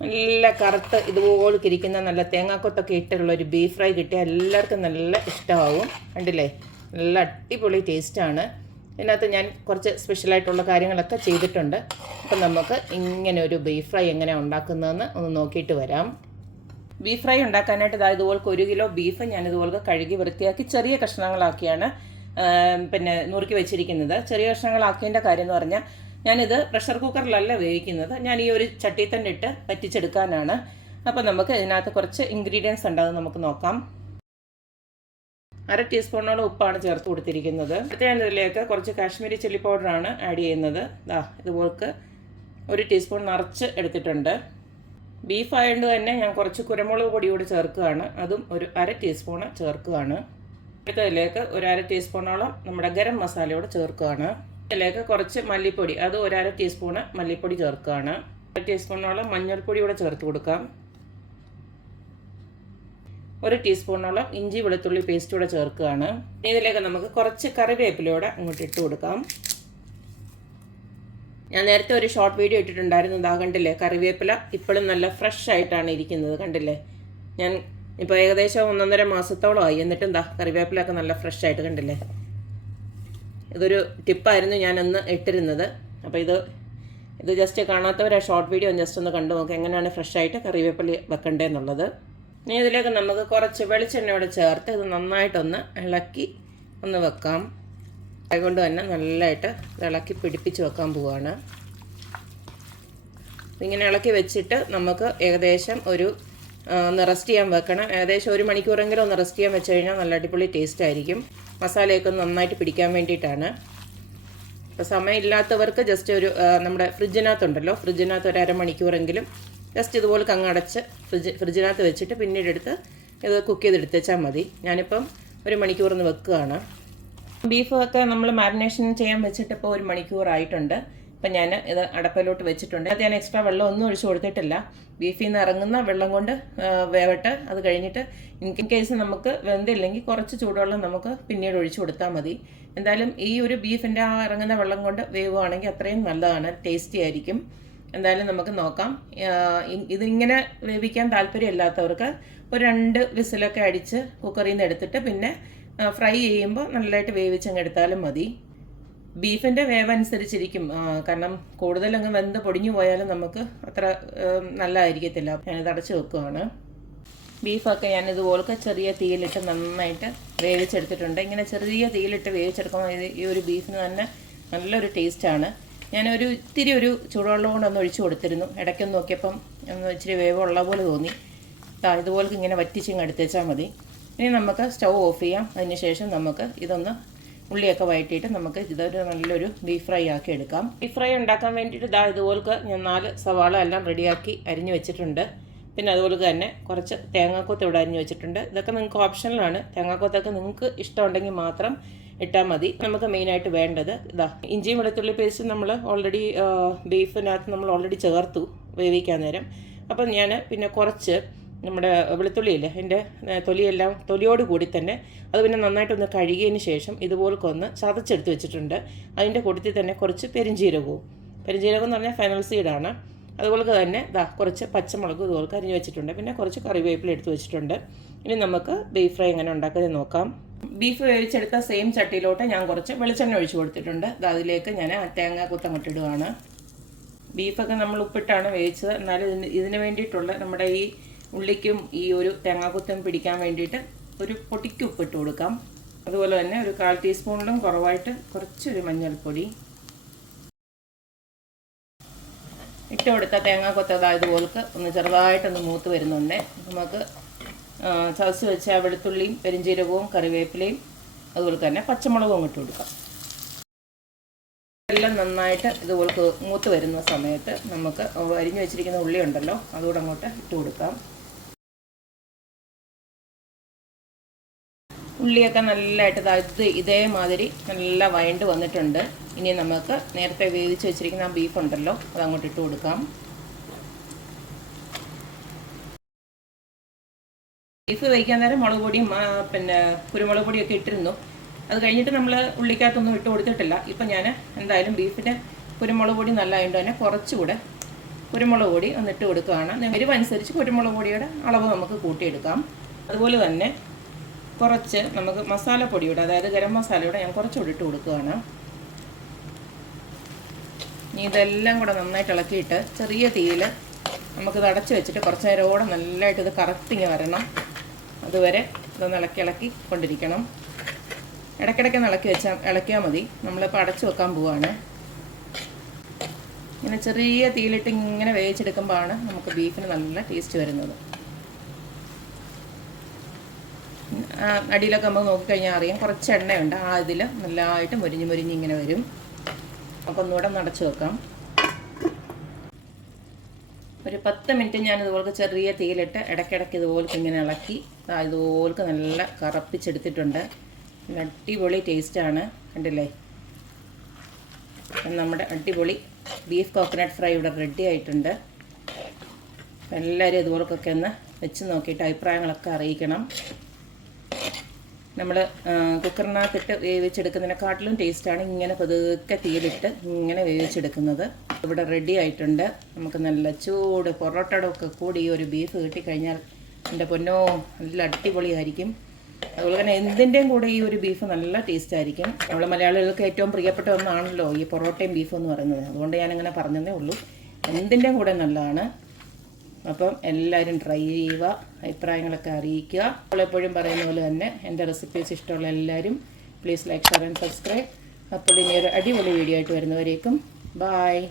നല്ല കറുത്ത് ഇതുപോലെ ഇരിക്കുന്ന നല്ല തേങ്ങാക്കൊത്തൊക്കെ ഇട്ടുള്ള ഒരു ബീഫ് ഫ്രൈ കിട്ടിയാൽ എല്ലാവർക്കും നല്ല ഇഷ്ടമാവും. കണ്ടില്ലേ, നല്ല അടിപൊളി ടേസ്റ്റാണ്. ഇതിനകത്ത് ഞാൻ കുറച്ച് സ്പെഷ്യലായിട്ടുള്ള കാര്യങ്ങളൊക്കെ ചെയ്തിട്ടുണ്ട്. അപ്പം നമുക്ക് ഇങ്ങനെ ഒരു ബീഫ് ഫ്രൈ എങ്ങനെയാണ് ഉണ്ടാക്കുന്നതെന്ന് ഒന്ന് നോക്കിയിട്ട് വരാം. ബീഫ് ഫ്രൈ ഉണ്ടാക്കാനായിട്ട് ഇതുപോലെ 1 കിലോ ബീഫ് ഞാനിതുപോലെ കഴുകി വൃത്തിയാക്കി ചെറിയ കഷ്ണങ്ങളാക്കിയാണ് നുറുക്കി വെച്ചിരിക്കുന്നത്. ചെറിയ കഷ്ണങ്ങളാക്കിയതിൻ്റെ കാര്യം എന്ന് പറഞ്ഞാൽ ഞാനിത് പ്രഷർ കുക്കറിലല്ല വേവിക്കുന്നത്, ഞാൻ ഈ ഒരു ചട്ടിയിൽ തന്നെ ഇട്ട് വറ്റിച്ചെടുക്കാനാണ്. അപ്പോൾ നമുക്ക് ഇതിനകത്ത് കുറച്ച് ഇൻഗ്രീഡിയൻസ് ഉണ്ടാകും, നമുക്ക് നോക്കാം. 1/2 ടീസ്പൂണോളം ഉപ്പാണ് ചേർത്ത് കൊടുത്തിരിക്കുന്നത്. അടുത്ത ഞാൻ ഇതിലേക്ക് കുറച്ച് കാശ്മീരി ചില്ലി പൗഡറാണ് ആഡ് ചെയ്യുന്നത്. ഇതുപോലെ 1 ടീസ്പൂൺ നിറച്ച് എടുത്തിട്ടുണ്ട്. ബീഫ് ആയതുകൊണ്ട് തന്നെ ഞാൻ കുറച്ച് കുരുമുളക് പൊടി കൂടി ചേർക്കുകയാണ്, അതും ഒരു 1/2 ടീസ്പൂണ് ചേർക്കുകയാണ്. അടുത്തതിലേക്ക് ഒരു 1/2 ടീസ്പൂണോളം നമ്മുടെ ഗരം മസാലയോട് ചേർക്കുകയാണ്. ഇതിലേക്ക് കുറച്ച് മല്ലിപ്പൊടി, അത് ഒരു 1/2 ടീസ്പൂണ് മല്ലിപ്പൊടി ചേർക്കുകയാണ്. 1 ടീസ്പൂണോളം മഞ്ഞൾപ്പൊടി കൂടെ ചേർത്ത് കൊടുക്കാം. 1 ടീസ്പൂണോളം ഇഞ്ചി വെളുത്തുള്ളി പേസ്റ്റ് കൂടെ ചേർക്കുകയാണ്. ഇതിലേക്ക് നമുക്ക് കുറച്ച് കറിവേപ്പിലയോടെ അങ്ങോട്ട് ഇട്ട് കൊടുക്കാം. ഞാൻ നേരത്തെ ഒരു ഷോർട്ട് വീഡിയോ ഇട്ടിട്ടുണ്ടായിരുന്നു. കണ്ടില്ലേ, കറിവേപ്പില ഇപ്പോഴും നല്ല ഫ്രഷ് ആയിട്ടാണ് ഇരിക്കുന്നത്. കണ്ടില്ലേ, ഞാൻ ഇപ്പോൾ ഏകദേശം 1.5 മാസത്തോളമായി, എന്നിട്ടും കറിവേപ്പിലൊക്കെ നല്ല ഫ്രഷ് ആയിട്ട് കണ്ടില്ലേ. ഇതൊരു ടിപ്പായിരുന്നു ഞാനന്ന് ഇട്ടിരുന്നത്. അപ്പോൾ ഇത് ജസ്റ്റ് കാണാത്തവർ ആ ഷോർട്ട് വീഡിയോ ജസ്റ്റ് ഒന്ന് കണ്ടു നോക്കുക, എങ്ങനെയാണ് ഫ്രഷ് ആയിട്ട് കറിവേപ്പില വെക്കേണ്ടതെന്നുള്ളത്. ഇനി ഇതിലേക്ക് നമുക്ക് കുറച്ച് വെളിച്ചെണ്ണയോട് ചേർത്ത് ഇത് നന്നായിട്ടൊന്ന് ഇളക്കി ഒന്ന് വെക്കാം. അതുകൊണ്ട് തന്നെ നല്ലതായിട്ട് ഇളക്കി പിടിപ്പിച്ച് വെക്കാൻ പോവുകയാണ്. ഇങ്ങനെ ഇളക്കി വെച്ചിട്ട് നമുക്ക് ഏകദേശം ഒന്ന് റെസ്റ്റ് ചെയ്യാൻ വെക്കണം. ഏകദേശം 1 മണിക്കൂറെങ്കിലും ഒന്ന് റെസ്റ്റ് ചെയ്യാൻ വെച്ച് കഴിഞ്ഞാൽ നല്ല അടിപൊളി ടേസ്റ്റ് ആയിരിക്കും. മസാലയൊക്കെ നന്നായിട്ട് പിടിക്കാൻ വേണ്ടിയിട്ടാണ്. അപ്പോൾ സമയമില്ലാത്തവർക്ക് ജസ്റ്റ് നമ്മുടെ ഫ്രിഡ്ജിനകത്തുണ്ടല്ലോ, ഫ്രിഡ്ജിനകത്ത് ഒരു 1/2 മണിക്കൂറെങ്കിലും ജസ്റ്റ് ഇതുപോലെ കങ്ങടച്ച് ഫ്രിഡ്ജിനകത്ത് വെച്ചിട്ട് പിന്നീട് എടുത്ത് ഇത് കുക്ക് ചെയ്തെടുത്ത് വെച്ചാൽ മതി. ഞാനിപ്പം 1 മണിക്കൂറൊന്ന് വെക്കുകയാണ്. ബീഫൊക്കെ നമ്മൾ മാരിനേഷൻ ചെയ്യാൻ വെച്ചിട്ട് ഇപ്പോൾ 1 മണിക്കൂറായിട്ടുണ്ട്. ഇപ്പം ഞാൻ ഇത് അടപ്പിലോട്ട് വെച്ചിട്ടുണ്ട്. അത് ഞാൻ എക്സ്ട്രാ വെള്ളം ഒന്നും ഒഴിച്ച് കൊടുത്തിട്ടില്ല. ബീഫിൽ നിന്ന് ഇറങ്ങുന്ന വെള്ളം കൊണ്ട് വേവട്ടെ. അത് കഴിഞ്ഞിട്ട് ഇൻ കേസ് നമുക്ക് വെന്തില്ലെങ്കിൽ കുറച്ച് ചൂടുവെള്ളം നമുക്ക് പിന്നീട് ഒഴിച്ചു കൊടുത്താൽ മതി. എന്തായാലും ഈ ഒരു ബീഫിൻ്റെ ആ ഇറങ്ങുന്ന വെള്ളം കൊണ്ട് വേവുകയാണെങ്കിൽ അത്രയും നല്ലതാണ്, ടേസ്റ്റി ആയിരിക്കും. എന്തായാലും നമുക്ക് നോക്കാം. ഇതിങ്ങനെ വേവിക്കാൻ താല്പര്യമില്ലാത്തവർക്ക് ഒരു 2 വിസിലൊക്കെ അടിച്ച് കുക്കറിൽ നിന്ന് എടുത്തിട്ട് പിന്നെ ഫ്രൈ ചെയ്യുമ്പോൾ നല്ലതായിട്ട് വേവിച്ചങ്ങ് എടുത്താലും മതി. ബീഫിൻ്റെ വേവ് അനുസരിച്ചിരിക്കും, കാരണം കൂടുതലങ്ങ് വെന്ത് പൊടിഞ്ഞു പോയാലും നമുക്ക് അത്ര നല്ലതായിരിക്കത്തില്ല. ഞാനിത് അടച്ച് വെക്കുകയാണ്. ബീഫൊക്കെ ഞാനിതുപോലെ ചെറിയ തീയിലിട്ട് നന്നായിട്ട് വേവിച്ചെടുത്തിട്ടുണ്ട്. ഇങ്ങനെ ചെറിയ തീയിലിട്ട് വേവിച്ചെടുക്കുമ്പോൾ ഈ ഒരു ബീഫിന് തന്നെ നല്ലൊരു ടേസ്റ്റാണ്. ഞാനൊരു ഇത്തിരി ചൂടുവെള്ളം കൊണ്ടൊന്ന് ഒഴിച്ചു കൊടുത്തിരുന്നു. ഇടയ്ക്കൊന്ന് നോക്കിയപ്പം ഇച്ചിരി വേവുള്ള പോലെ തോന്നി. ഇതുപോലെ ഇങ്ങനെ വറ്റിച്ചിങ്ങ് എടുത്തേച്ചാൽ മതി. ഇനി നമുക്ക് സ്റ്റൗ ഓഫ് ചെയ്യാം. അതിനുശേഷം നമുക്ക് ഇതൊന്ന് ഉള്ളിയൊക്കെ വഴറ്റിയിട്ട് നമുക്ക് ഇതൊരു നല്ലൊരു ബീഫ് ഫ്രൈ ആക്കി എടുക്കാം. ബീഫ് ഫ്രൈ ഉണ്ടാക്കാൻ വേണ്ടിയിട്ട് ഇതുപോലെ ഞാൻ 4 സവാള എല്ലാം റെഡിയാക്കി അരിഞ്ഞു വെച്ചിട്ടുണ്ട്. പിന്നെ അതുപോലെ തന്നെ കുറച്ച് തേങ്ങാക്കൊത്ത് ഇവിടെ അരിഞ്ഞു വെച്ചിട്ടുണ്ട്. ഇതൊക്കെ നിങ്ങൾക്ക് ഓപ്ഷനിലാണ്. തേങ്ങാക്കൊത്തൊക്കെ നിങ്ങൾക്ക് ഇഷ്ടമുണ്ടെങ്കിൽ മാത്രം ഇട്ടാൽ മതി. നമുക്ക് മെയിനായിട്ട് വേണ്ടത് ഇഞ്ചിയും വെളുത്തുള്ളി പേസ്റ്റ് നമ്മൾ ഓൾറെഡി ബീഫിനകത്ത് നമ്മൾ ഓൾറെഡി ചേർത്തു വേവിക്കാൻ നേരം. അപ്പം ഞാൻ പിന്നെ കുറച്ച് നമ്മുടെ വെളുത്തുള്ളിയില്ലേ, അതിൻ്റെ തൊലിയോട് കൂടി തന്നെ അത് പിന്നെ നന്നായിട്ടൊന്ന് കഴുകിയതിന് ശേഷം ഇതുപോലൊക്കെ ചതച്ചെടുത്ത് വെച്ചിട്ടുണ്ട്. അതിൻ്റെ കൂട്ടത്തിൽ തന്നെ കുറച്ച് പെരിഞ്ജീരകം എന്ന് പറഞ്ഞാൽ ഫെനൽ സീഡാണ്. അതുപോലെ തന്നെ കുറച്ച് പച്ചമുളക് ഇതുപോലെ അരിഞ്ഞ് വെച്ചിട്ടുണ്ട്. പിന്നെ കുറച്ച് കറിവേപ്പില എടുത്ത് വെച്ചിട്ടുണ്ട്. ഇനി നമുക്ക് ബീഫ് ഫ്രൈ എങ്ങനെ ഉണ്ടാക്കുന്നത് നോക്കാം. ബീഫ് വേവിച്ചെടുത്ത സെയിം ചട്ടിയിലോട്ട് ഞാൻ കുറച്ച് വെളിച്ചെണ്ണ ഒഴിച്ച് കൊടുത്തിട്ടുണ്ട്. അതിലേക്ക് ഞാൻ തേങ്ങ കുത്തങ്ങിട്ടിടുകയാണ്. ബീഫൊക്കെ നമ്മൾ ഉപ്പിട്ടാണ് വേവിച്ചത്. എന്നാലും ഇതിന് വേണ്ടിയിട്ടുള്ള നമ്മുടെ ഈ ഉള്ളിക്കും ഈ ഒരു തേങ്ങാക്കുത്തും പിടിക്കാൻ വേണ്ടിയിട്ട് ഒരു പൊടിക്ക് ഉപ്പിട്ട് കൊടുക്കാം. അതുപോലെ തന്നെ ഒരു 1/4 ടീസ്പൂണിലും കുറവായിട്ട് കുറച്ചൊരു മഞ്ഞൾപ്പൊടി ഇട്ട് കൊടുത്ത തേങ്ങാക്കൊത്ത് ഇതുപോലെ ഒന്ന് ചെറുതായിട്ടൊന്ന് മൂത്ത് വരുന്നുണ്ട്. നമുക്ക് ചതച്ച് വെച്ച വെളുത്തുള്ളിയും പെരിഞ്ജീരകവും കറിവേപ്പിലയും അതുപോലെ തന്നെ പച്ചമുളകും ഇട്ട് കൊടുക്കാം. എല്ലാം നന്നായിട്ട് ഇതുപോലെ മൂത്ത് വരുന്ന സമയത്ത് നമുക്ക് അരിഞ്ഞു വെച്ചിരിക്കുന്ന ഉള്ളി ഉണ്ടല്ലോ, അതുകൂടെ അങ്ങോട്ട് ഇട്ട് കൊടുക്കാം. ഉള്ളിയൊക്കെ നല്ലതായിട്ട് ഇതേമാതിരി നല്ല വഴണ്ട് വന്നിട്ടുണ്ട്. ഇനി നമുക്ക് നേരത്തെ വേവിച്ച് വെച്ചിരിക്കുന്ന ആ ബീഫ് ഉണ്ടല്ലോ, അത് അങ്ങോട്ട് ഇട്ട് കൊടുക്കാം. ബീഫ് വേവിക്കാൻ നേരം മുളക് പൊടിയും കുരുമുളക് പൊടിയൊക്കെ ഇട്ടിരുന്നു. അത് കഴിഞ്ഞിട്ട് നമ്മൾ ഉള്ളിക്കകത്തൊന്നും ഇട്ട് കൊടുത്തിട്ടില്ല. ഇപ്പം ഞാൻ എന്തായാലും ബീഫിൻ്റെ കുരുമുളക് പൊടി നല്ലതായതുകൊണ്ട് തന്നെ കുറച്ചുകൂടെ കുരുമുളക് പൊടി ഒന്നിട്ട് കൊടുക്കുകയാണ്. എരിവനുസരിച്ച് കുരുമുളക് പൊടിയുടെ അളവ് നമുക്ക് കൂട്ടിയെടുക്കാം. അതുപോലെ തന്നെ കുറച്ച് നമുക്ക് മസാലപ്പൊടിയുടെ, അതായത് ഗരം മസാലയുടെ ഞാൻ കുറച്ചുകൂടി ഇട്ട് കൊടുക്കുകയാണ്. ഇനി ഇതെല്ലാം കൂടെ നന്നായിട്ട് ഇളക്കിയിട്ട് ചെറിയ തീയിൽ നമുക്കിത് അടച്ച് വെച്ചിട്ട് കുറച്ച് നേരമോടെ നല്ലതായിട്ട് ഇത് കറക്റ്റിങ് വരണം. അതുവരെ ഇതൊന്ന് ഇളക്കി കൊണ്ടിരിക്കണം. ഇടയ്ക്കിടയ്ക്ക് ഇളക്കിയാൽ മതി. നമ്മളിപ്പോൾ അടച്ചു വെക്കാൻ പോവുകയാണ്. ഇങ്ങനെ ചെറിയ തീയിലിട്ട് ഇങ്ങനെ വേവിച്ചെടുക്കുമ്പോഴാണ് നമുക്ക് ബീഫിന് നല്ല ടേസ്റ്റ് വരുന്നത്. അടിയിലൊക്കെ നമുക്ക് നോക്കിക്കഴിഞ്ഞാൽ അറിയാം കുറച്ച് എണ്ണയുണ്ട്. ഇതിൽ നല്ലതായിട്ട് മുരിഞ്ഞ് ഇങ്ങനെ വരും. അപ്പോൾ ഒന്നുകൂടെ അടച്ചു വെക്കാം. ഒരു 10 മിനിറ്റ് ഞാൻ ഇതുപോലെ ചെറിയ തീയിലിട്ട് ഇടയ്ക്കിടയ്ക്ക് ഇതുപോലെ ഇങ്ങനെ ഇളക്കി ഇതുപോലെ നല്ല കറപ്പിച്ചെടുത്തിട്ടുണ്ട്. അടിപൊളി ടേസ്റ്റാണ്. കണ്ടില്ലേ? നമ്മുടെ അടിപൊളി ബീഫ് കോക്കനട്ട് ഫ്രൈ ഇവിടെ റെഡി ആയിട്ടുണ്ട്. എല്ലാവരും ഇതുപോലൊക്കെ ഒന്ന് വെച്ച് നോക്കിയിട്ട് അഭിപ്രായങ്ങളൊക്കെ അറിയിക്കണം. നമ്മൾ കുക്കറിനകത്തിട്ട് വേവിച്ചെടുക്കുന്നതിനെക്കാട്ടിലും ടേസ്റ്റാണ് ഇങ്ങനെ പതുക്കെ തീയിലിട്ട് ഇങ്ങനെ വേവിച്ചെടുക്കുന്നത്. ഇവിടെ റെഡി ആയിട്ടുണ്ട്. നമുക്ക് നല്ല ചൂട് പൊറോട്ടയുടെ ഒക്കെ കൂടി ഈ ഒരു ബീഫ് കിട്ടിക്കഴിഞ്ഞാൽ എൻ്റെ പൊന്നോ നല്ല അടിപൊളിയായിരിക്കും. അതുപോലെ തന്നെ എന്തിൻ്റെയും കൂടെ ഈ ഒരു ബീഫ് നല്ല ടേസ്റ്റ് ആയിരിക്കും. നമ്മൾ മലയാളികൾക്ക് ഏറ്റവും പ്രിയപ്പെട്ട ഒന്നാണല്ലോ ഈ പൊറോട്ടയും ബീഫും എന്ന് പറയുന്നത്. അതുകൊണ്ട് ഞാനിങ്ങനെ പറഞ്ഞതേ ഉള്ളൂ. എന്തിൻ്റെയും കൂടെ നല്ലതാണ്. അപ്പം എല്ലാവരും ട്രൈ ചെയ്യുക, അഭിപ്രായങ്ങളൊക്കെ അറിയിക്കുക. എപ്പോഴും പറയുന്ന പോലെ തന്നെ എൻ്റെ റെസിപ്പീസ് ഇഷ്ടമുള്ള എല്ലാവരും please like, share and subscribe. അപ്പോൾ ഇനി ഒരു അടിപൊളി വീഡിയോ ആയിട്ട് വരുന്നവരേക്കും ബായ്.